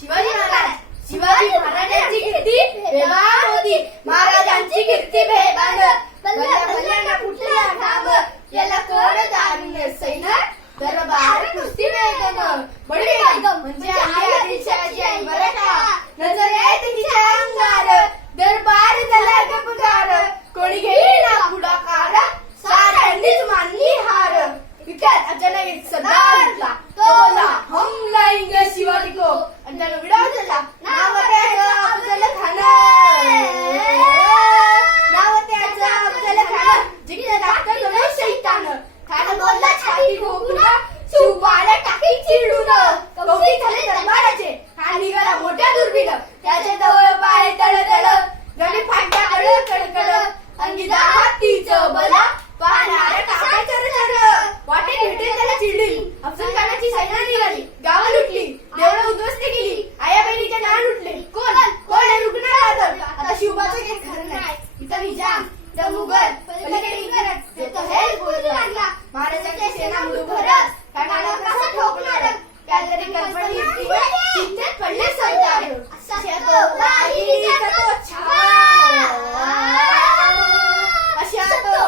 शिवाजी महाराजांची कीर्ती बेभान होती, महाराजांची कीर्ती बेभान. भल्यांना फुटला घाम, याला कोण दारुण सैन्य, दरबार कुस्ती बेगम, बडी बेगम म्हणजे आदिलशाहाची आई मराठा. नजर येत तिच्या अंगार, दरबार झाला गपगार, कोणी घेईना पुढाकार, साऱ्यांनीच मानली हार. विख्यात अचानक एक सरदार उठला, तो बोलला हम लाएंगे शिवाजी को, आणि त्यानं विडाव दिला. नाव त्याचं अफजल खान, नाव त्याचं अफजल खान, जिंकले दाखल जणू शैतान. खान बोलला छाती ठोकून, शिवबाला टाकी चिरडून. कौतिक झाले दरबाराचे, खान निघाला मोठ्या दुर्बीण, त्याचे जवळ पाय तळतळ, गणी फाटल्या कडकड, अंगी हातीचं बला, पाहणार टाका चरचर. वाटे भेटे त्याला चिडली, अफजल खानाची सैन्य निघाली, गावं लुटली, देवळं उद्ध्वस्त केली, आया बहिणीचे नाळ लुटले. कोण रुग्णालयात. आता शिवबाचं काही खरं नाही. इथं निजाम, इथं मुघल, पलीकडे इंग्रज, इथं हेच बोलू लागला. महाराजांची सेना मुळू भरत, खानाला कसा ठोकणार, काहीतरी कल्पना युक्तीवर चिंतेत पडले सरदार. अशा तो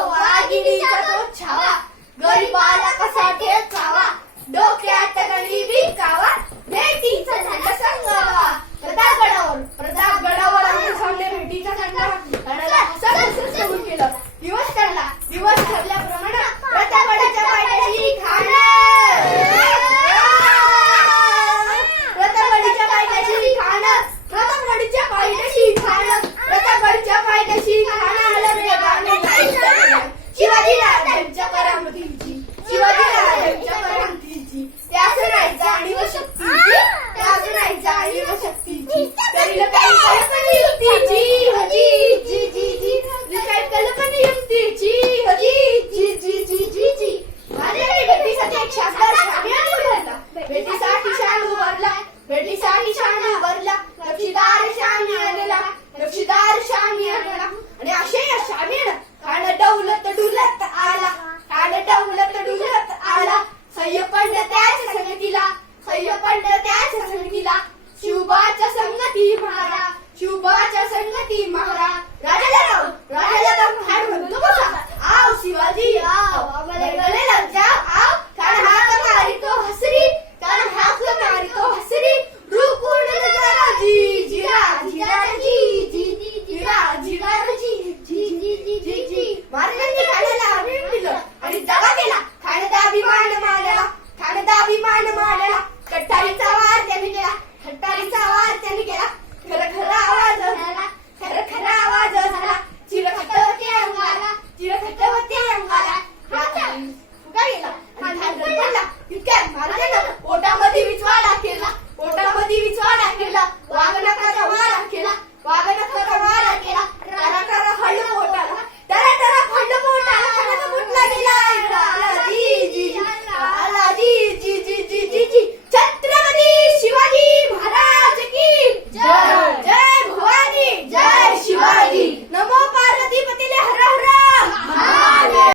वाघिणीचा तो छावा, गरीबाला कसा ठेचावा, डोक्यात गरीबी कावा, भेटीचा झंडा संगवा. प्रतापगडावर आमच्या सामने भेटीचा झंडा सुरू केलं. दिवस ठरला, दिवस ठरल्याप्रमाणे प्रतापगडाच्या पायथ्याशी खान, प्रतापगडाच्या पायथ्याशी खान, प्रतापगडाच्या पायथ्याशी खान, प्रतापगडाच्या पायथ्याशी खान आलं वेगाने. शिवाजी राजांच्या करामतीची, शिवाजी राजांच्या करामतीची, त्याच नाही जाणीव शक्तीची, त्याच नाही जाणीव शक्तीची, तरीला काही कल्पना युक्तीची, हजी जी जी जी, काही कल्पना युक्तीची, हजी जी जी जी जी जी. माझ्याकडे भेटीसाठी एक शानदार शामियाना उभारला, भेटीसाठी शान उभारला, भेटीसाठी शान उभारला, नक्षीदार शामियानाला, नक्षीदार शामियानाला. आणि अशा या शामियाना खान डौलत डुलत आला, खान डौलत डुलत आला. सय्यपंड त्याच संगतीला, सय्यपंड त्याच संगतीला, शिवबाच्या संगती महारा, शिवबाच्या संगती महारा. राजाला खान म्हणतो कसा, आव शिवाजी आव, गले लग जाओ आव. खान हाक मारितो हसरी, खान हाक मारितो हसरी, रुकून जरा जी जिरा जिरा जी जी जी जिरा जिरा जी जी जी जी जी जी. महाराजांनी खानाला अभिमान दिलं आणि दगा केला. खानदा अभिमान मानला, खानदा अभिमान मानला. कट्टारीचा वार त्यांनी केला, कट्टारीचा वार त्यांनी केला. खरखरा आवाज झाला, खरखरा आवाज झाला. चिरखटवते अंगाला, चिरखटवते अंगाला.